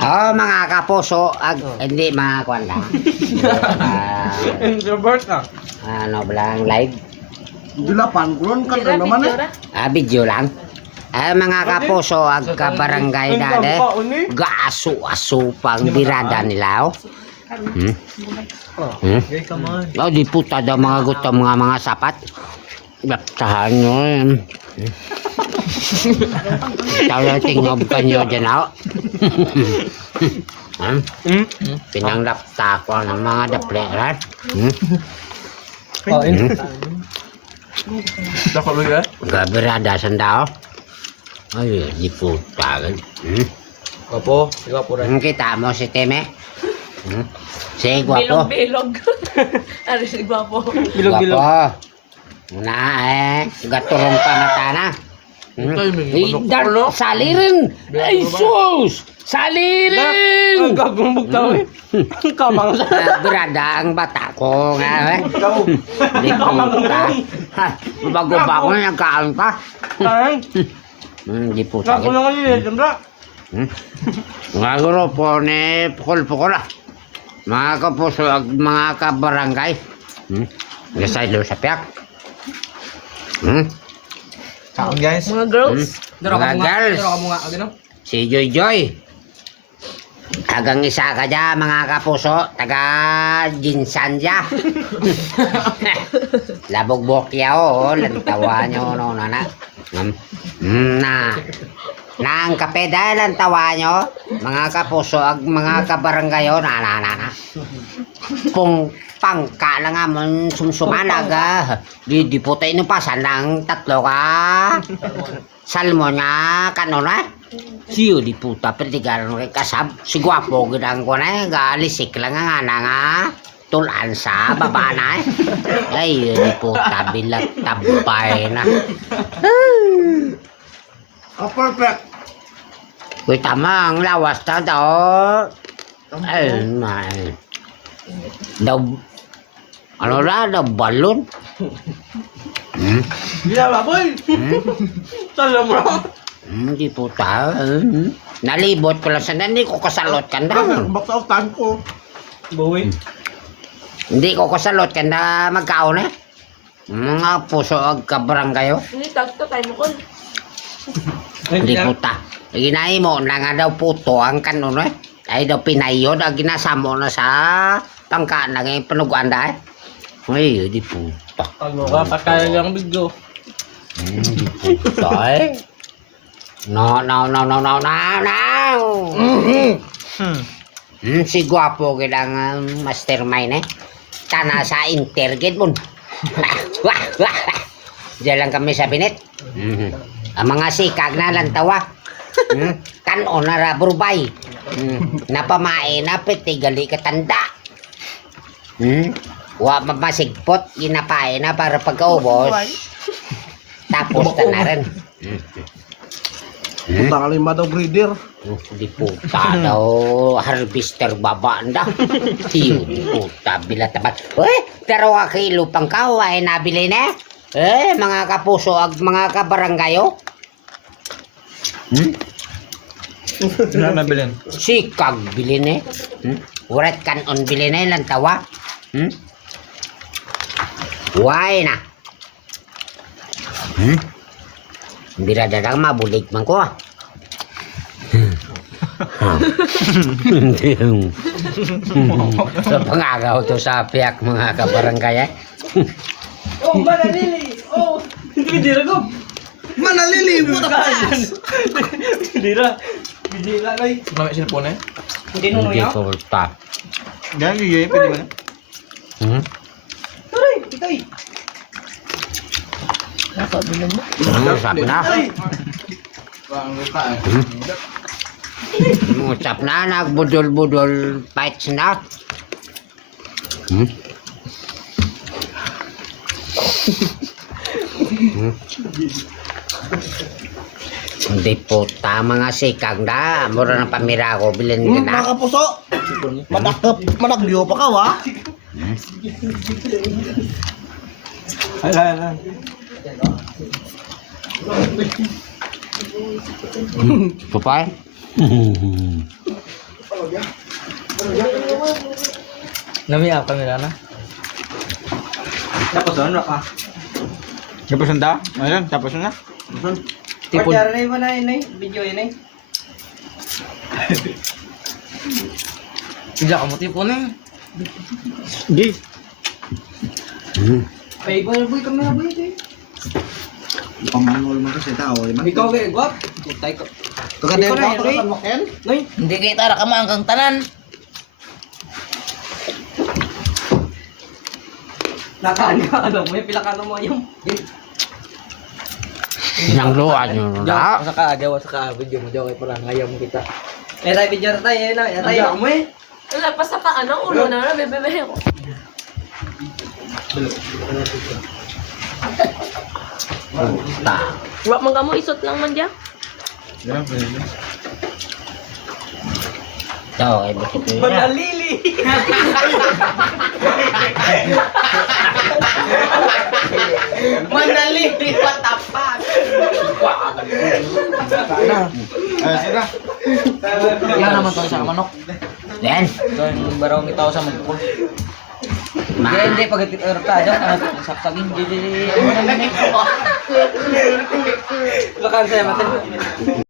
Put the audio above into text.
Oh, mga kapuso, hindi mga kwan lang. Introvert ka. Ano ba lang, live? Dilapan kulon ka na naman eh. Video lang. Mga kapuso, agka-barangay dade, gaaso-aso pang birada nila, oh. Oh, di puta daw mga gutom mga sapat. Baktahan nyo, Tawag tingog ka nyo dyan, oh. Pinanglapta ko ng mga dapleran. Dako ba yan? Gabirada sandao. Ay, di puta. Gwapo. Gwapo rin. Kita mo si Teme? Si Gwapo. Bilog-bilog. Ano si Gwapo? Bilog-bilog. Gwapo. Una gaturong pa mata na. Salirin! Ay, sus! Salirin! Ang gagumbog tao eh. Kamang sa. Berada ang bata ko nga eh. Di puta. Bago-bago na nagkaan pa. Di puta. Gwapo naman yun eh. Sandra. Mga grupo ni pukul-pukul ah. Mga kapuso at mga kabarangay. Gasaylo sa piyak. Kaon guys. Mga girls. Mga girls. Daro ka mo nga. Agano? Si Joy Joy. Agang isa ka dyan mga kapuso. Taga Jinsan dyan. Labog-bok yaw. Lantawa nyo. No, na. Nang kape dahil ang tawa nyo, mga kapuso, ag mga kabaranggayo, na. Kung pangka lang nga mong sumsumanag, di putay no pa, sanang tatlo ka. Salmo niya, kanona. Siyo di puta, pertigaran kay kasab. Si Gwapo, gidang ko na, galisik lang nga nga. Tulaan sa baba na eh. Ay, di puta, bilat tabay na. Perfect. Uy, tama, ang lawas na daw. Ay, daw, ano na, daw balon. Gila baboy. Salam mo. Hindi po ta. Nalibot ko lang sa hindi ko kasalot kanda. Baksa time ko. Baboy. Hindi ko kasalot kanda magkaon eh. Mga puso ag kabaranggayo. Hindi, takto tayo mo kon. Hindi po ta. Ginay mo na nga daw puto ang kanon eh. Ay daw pinayod ang ginasamo na sa pangkaan na ngayon panuguan dahil. Ay, di puta. Ano ka patay lang bigyo. Di puta eh. No. Si Gwapo gilang mastermind eh. Tana sa intergate mo. Diyan lang kami sa binit. Ang mga sikag na lang tawa. Kanon na raburbay. Napamae na petigali katanda. Wa masigpot ginapae na para pagkaubos. Tapos na rin. Puta kalima daw breeder. Di puta daw harvester babanda. Tiyo di puta bila tapat. Pero kakilo pang kaway nabili na. Mga kapuso ag mga kabaranggayo. Ano nabilin? Sikag bilin eh. Urat kanon bilin eh lang tawa. Why na? Birada lang mabulig man ko ah. Sa pangagaw to sa piyak mga kabarangay eh. Oh, manalili! Oh! Hindi ko! Manalili mo na pass. Bidira! Bidira kay! Mamaya cellphone eh? Hindi Hindi ko ta. Gagi yun, pwede mo na? Taray! Itay! Usap na. Usap na, nagbudol-budol fights na. Hindi po tama nga sikag na. Mura ng pamira ko, bilhin ka na. Mga kapuso. Managdiyo pa ka wa. Hala. Supay? Namiyak kami na. Tapos ano ka? Tapos na? Ayun, tapos na. Tipon. Pagkara na yun na yun eh. Video yun eh. Hindi ka mo tipon eh. Hindi. Ay, boy kami na boy eh. Pamanol mo kasi tao. Ikaw kay Guap. Tay ko. Kaganda Ikaw na, ko Henry. sa Moken? Noy, hindi kita ra ka maangkang tanan. Nakaan ka ano mo, pila ka mo yung. Yang luwa nyo na. Sa ka jawa sa ka video mo jawa para ngayam kita. Eh tayo video na tayo na, tayo mo eh. Wala pa sa ano, ulo na bebebe ko. Wa man kamo isot lang man diya. Ito, ay bakit yun na. Manalili. Manalili patapat. Sila. Yan naman to sa manok. Then, So yung barong itaw sa magpul. Hindi pag tayo saktagin di. Lakan saya matin.